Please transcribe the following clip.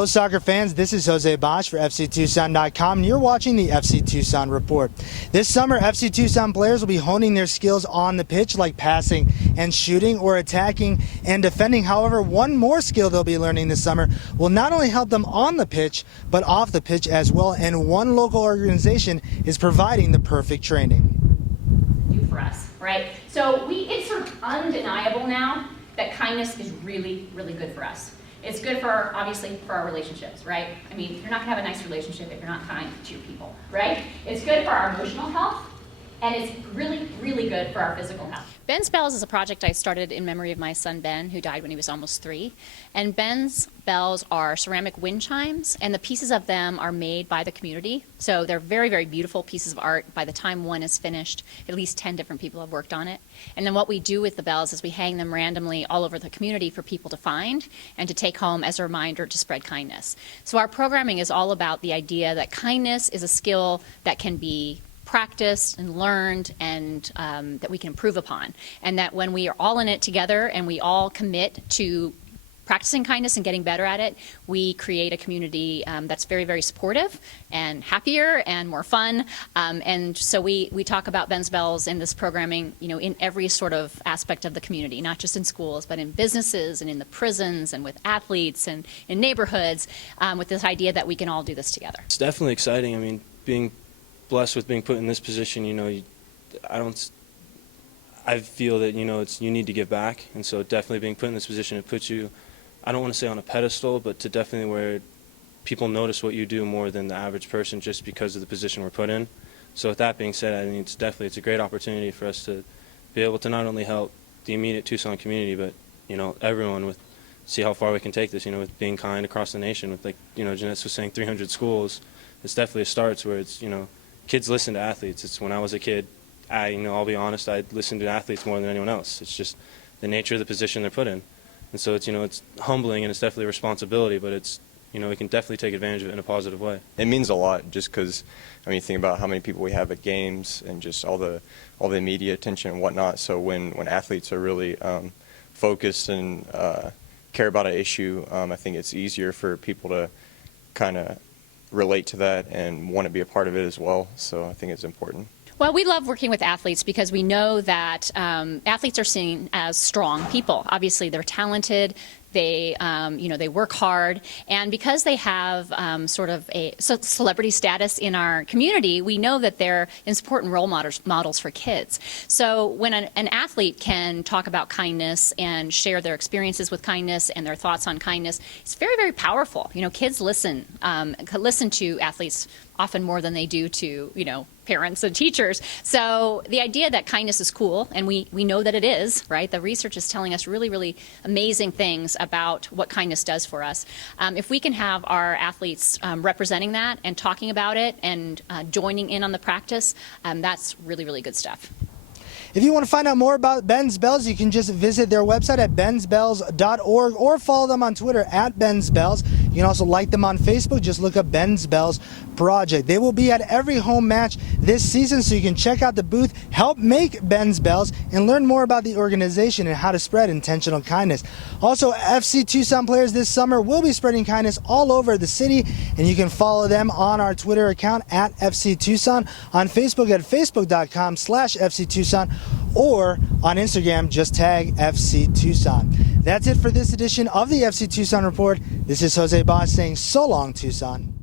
Hello soccer fans, this is Jose Bosch for FCTucson.com and you're watching the FC Tucson Report. This summer, FC Tucson players will be honing their skills on the pitch like passing and shooting or attacking and defending. However, one more skill they'll be learning this summer will not only help them on the pitch, but off the pitch as well, and one local organization is providing the perfect training. For us, right? So it's sort of undeniable now that kindness is really, really good for us. It's good for, obviously, for our relationships, right? I mean, you're not gonna have a nice relationship if you're not kind to your people, right? It's good for our emotional health, and it's really, really good for our physical health. Ben's Bells is a project I started in memory of my son Ben, who died when he was almost 3. And Ben's Bells are ceramic wind chimes, and the pieces of them are made by the community. So they're very, very beautiful pieces of art. By the time one is finished, at least 10 different people have worked on it. And then what we do with the bells is we hang them randomly all over the community for people to find and to take home as a reminder to spread kindness. So our programming is all about the idea that kindness is a skill that can be practiced and learned, and that we can improve upon, and that when we are all in it together and we all commit to practicing kindness and getting better at it, we create a community that's very, very supportive and happier and more fun. And so we talk about Ben's Bells in this programming, you know, in every sort of aspect of the community, not just in schools, but in businesses and in the prisons and with athletes and in neighborhoods, with this idea that we can all do this together. It's definitely exciting. I mean, being blessed with being put in this position, you know, I feel that, you know, you need to give back, and so definitely being put in this position, it puts you, I don't want to say on a pedestal, but to definitely where people notice what you do more than the average person just because of the position we're put in. So with that being said, I mean, it's a great opportunity for us to be able to not only help the immediate Tucson community, but, you know, everyone, with see how far we can take this, you know, with being kind across the nation, with, like, you know, Jeanette was saying 300 schools. It's definitely a start where it's, you know, kids listen to athletes. It's when I was a kid, I'll be honest, I listened to athletes more than anyone else. It's just the nature of the position they're put in. And so it's, you know, it's humbling and it's definitely a responsibility, but it's, you know, we can definitely take advantage of it in a positive way. It means a lot just because, I mean, you think about how many people we have at games and just all the media attention and whatnot. So when athletes are really focused and care about an issue, I think it's easier for people to kind of relate to that and want to be a part of it as well. So I think it's important. Well, we love working with athletes because we know that athletes are seen as strong people. Obviously, they're talented. They, you know, they work hard, and because they have sort of a celebrity status in our community, we know that they're important role models for kids. So when an athlete can talk about kindness and share their experiences with kindness and their thoughts on kindness, it's very, very powerful. You know, kids listen to athletes often more than they do to, you know, parents and teachers. So the idea that kindness is cool, and we know that it is, right? The research is telling us really, really amazing things about what kindness does for us. If we can have our athletes representing that and talking about it and joining in on the practice, that's really, really good stuff. If you want to find out more about Ben's Bells, you can just visit their website at bensbells.org or follow them on Twitter at Ben's Bells. You can also like them on Facebook. Just look up Ben's Bells Project. They will be at every home match this season, so you can check out the booth, help make Ben's Bells, and learn more about the organization and how to spread intentional kindness. Also, FC Tucson players this summer will be spreading kindness all over the city, and you can follow them on our Twitter account at FC Tucson, on Facebook at facebook.com/FC Tucson, or on Instagram, just tag FC Tucson. That's it for this edition of the FC Tucson Report. This is Jose Bosch saying so long, Tucson.